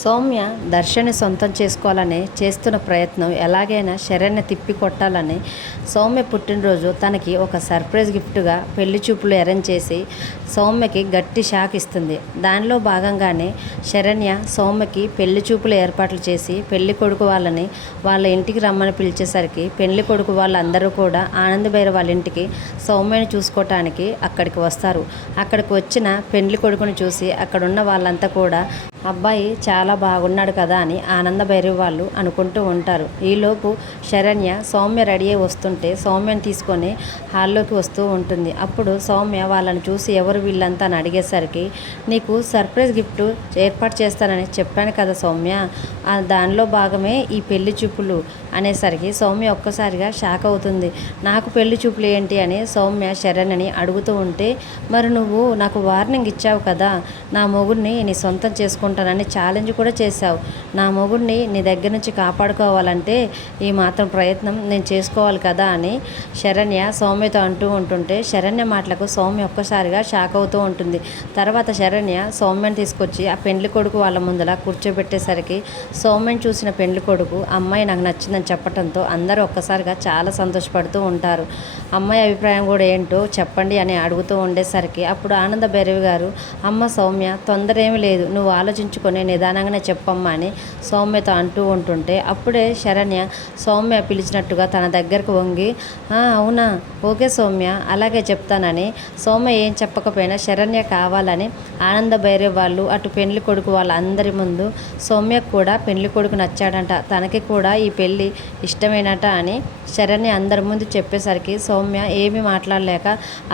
సౌమ్య దర్శన్ని సొంతం చేసుకోవాలని చేస్తున్న ప్రయత్నం ఎలాగైనా శరణ్య తిప్పి కొట్టాలని సౌమ్య పుట్టినరోజు తనకి ఒక సర్ప్రైజ్ గిఫ్ట్గా పెళ్లి చూపులు అరేంజ్ చేసి సౌమ్యకి గట్టి షాక్ ఇస్తుంది. దానిలో భాగంగానే శరణ్య సౌమ్యకి పెళ్లి చూపులు ఏర్పాట్లు చేసి పెళ్లి కొడుకు వాళ్ళని వాళ్ళ ఇంటికి రమ్మని పిలిచేసరికి పెళ్లి కొడుకు వాళ్ళందరూ కూడా ఆనందభైరవ వాళ్ళ ఇంటికి సౌమ్యని చూసుకోవటానికి అక్కడికి వస్తారు. అక్కడికి వచ్చిన పెళ్లి కొడుకుని చూసి అక్కడున్న వాళ్ళంతా కూడా అబ్బాయి చాలా బాగున్నాడు కదా అని ఆనందభైరవి వాళ్ళు అనుకుంటూ ఉంటారు. ఈలోపు శరణ్య సౌమ్య రెడీ అయి వస్తుంటే సౌమ్యని తీసుకొని హాల్లోకి వస్తూ ఉంటుంది. అప్పుడు సౌమ్య వాళ్ళని చూసి ఎవరు వీళ్ళంతా అని అడిగేసరికి నీకు సర్ప్రైజ్ గిఫ్ట్ ఏర్పాటు చేస్తానని చెప్పాను కదా సౌమ్య, దానిలో భాగమే ఈ పెళ్లి చూపులు అనేసరికి సౌమ్య ఒక్కసారిగా షాక్ అవుతుంది. నాకు పెళ్లి చూపులు ఏంటి అని సౌమ్య శరణ్యని అడుగుతూ ఉంటే, మరి నువ్వు నాకు వార్నింగ్ ఇచ్చావు కదా, నా మొగుడిని నీ సొంతం చేసుకుంటానని ఛాలెంజ్ కూడా చేశావు. నా మొగుడిని నీ దగ్గర నుంచి కాపాడుకోవాలంటే ఈ మాత్రం ప్రయత్నం నేను చేసుకోవాలి కదా అని శరణ్య సౌమ్యతో అంటూ ఉంటుంటే శరణ్య మాటలకు సౌమ్య ఒక్కసారిగా షాక్ అవుతూ ఉంటుంది. తర్వాత శరణ్య సౌమ్యని తీసుకొచ్చి ఆ పెండ్లి కొడుకు వాళ్ళ ముందర కూర్చోబెట్టేసరికి సౌమ్యని చూసిన పెండ్లి కొడుకు అమ్మాయి నాకు నచ్చిందని చెప్పడంతో అందరూ ఒక్కసారిగా చాలా సంతోషపడుతూ ఉంటారు. అమ్మాయి అభిప్రాయం కూడా ఏంటో చెప్పండి అని అడుగుతూ ఉండేసరికి అప్పుడు ఆనందభైరవి గారు, అమ్మ సౌమ్య తొందర ఏమీ లేదు, నువ్వు ఆలోచించుకొని నిదానంగానే చెప్పమ్మా అని సౌమ్యతో అంటూ ఉంటుంటే అప్పుడే శరణ్య సౌమ్య పిలిచినట్టుగా తన దగ్గరకు వంగి, అవునా, ఓకే సౌమ్య, అలాగే చెప్తానని సౌమ్య ఏం చెప్పకపోయినా శరణ్య కావాలని ఆనందభైరవి వాళ్ళు అటు పెళ్లి కొడుకు వాళ్ళందరి ముందు సౌమ్యకు కూడా పెళ్లి కొడుకు నచ్చాడంట, తనకి కూడా ఈ పెళ్ళి ఇష్టమేనట అని శరణ్య అందరి ముందు చెప్పేసరికి సౌమ్య ఏమీ మాట్లాడలేక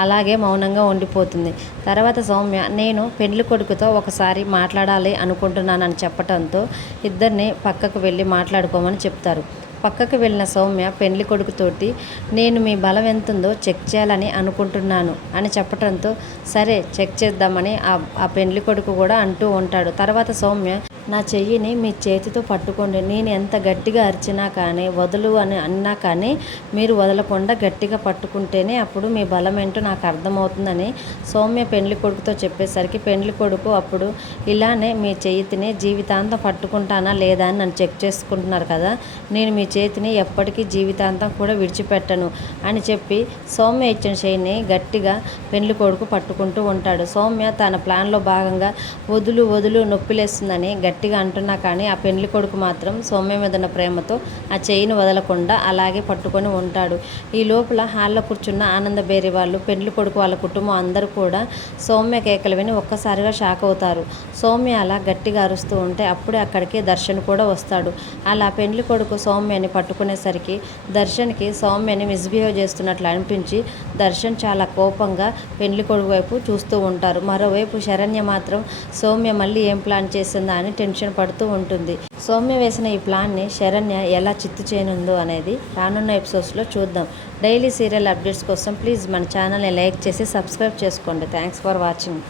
అలాగే మౌనంగా ఉండిపోతుంది. తర్వాత సౌమ్య నేను పెళ్లి కొడుకుతో ఒకసారి మాట్లాడాలి అనుకుంటున్నానని చెప్పడంతో ఇద్దరిని పక్కకు వెళ్ళి మాట్లాడుకోమని చెప్తారు. పక్కకు వెళ్ళిన సౌమ్య పెళ్లి కొడుకుతోటి నేను మీ బలం ఎంతుందో చెక్ చేయాలని అనుకుంటున్నాను అని చెప్పడంతో సరే చెక్ చేద్దామని ఆ పెళ్లి కొడుకు కూడా అంటూ ఉంటాడు. తర్వాత సౌమ్య నా చెయ్యిని మీ చేతితో పట్టుకోండి, నేను ఎంత గట్టిగా అరిచినా కానీ వదులు అని అన్నా కానీ మీరు వదలకుండా గట్టిగా పట్టుకుంటేనే అప్పుడు మీ బలం ఏంటో నాకు అర్థమవుతుందని సౌమ్య పెళ్లి కొడుకుతో చెప్పేసరికి పెళ్లి కొడుకు అప్పుడు ఇలానే మీ చేతిని జీవితాంతం పట్టుకుంటానా లేదా అని నన్ను చెక్ చేసుకుంటున్నారు కదా, నేను మీ చేతిని ఎప్పటికీ జీవితాంతం కూడా విడిచిపెట్టను అని చెప్పి సౌమ్య ఇచ్చిన చేయిని గట్టిగా పెళ్లి కొడుకు పట్టుకుంటూ ఉంటాడు. సౌమ్య తన ప్లాన్లో భాగంగా వదులు వదులు నొప్పిలేస్తుందని గట్టిగా అంటున్నా కానీ ఆ పెళ్లి కొడుకు మాత్రం సౌమ్య మీద ఉన్న ప్రేమతో ఆ చెయ్యిని వదలకుండా అలాగే పట్టుకొని ఉంటాడు. ఈ లోపల హాల్లో కూర్చున్న ఆనందభైరవి వాళ్ళు పెళ్లి కొడుకు వాళ్ళ కుటుంబం అందరూ కూడా సౌమ్య కేకలు విని ఒక్కసారిగా షాక్ అవుతారు. సౌమ్య అలా గట్టిగా అరుస్తూ ఉంటే అప్పుడే అక్కడికి దర్శన్ కూడా వస్తాడు. అలా పెళ్లి కొడుకు సౌమ్యని పట్టుకునేసరికి దర్శన్కి సౌమ్యని మిస్బిహేవ్ చేస్తున్నట్లు అనిపించి దర్శన్ చాలా కోపంగా పెళ్లి కొడుకు వైపు చూస్తూ ఉంటారు. మరోవైపు శరణ్య మాత్రం సౌమ్య మళ్ళీ ఏం ప్లాన్ చేసిందా అని టెన్షన్ పడుతూ ఉంటుంది. సౌమ్య వేసిన ఈ ప్లాన్ని శరణ్య ఎలా చిత్తు చేయనుందో అనేది రానున్న ఎపిసోడ్స్లో చూద్దాం. డైలీ సీరియల్ అప్డేట్స్ కోసం ప్లీజ్ మన ఛానల్ని లైక్ చేసి సబ్స్క్రైబ్ చేసుకోండి. Thanks for watching.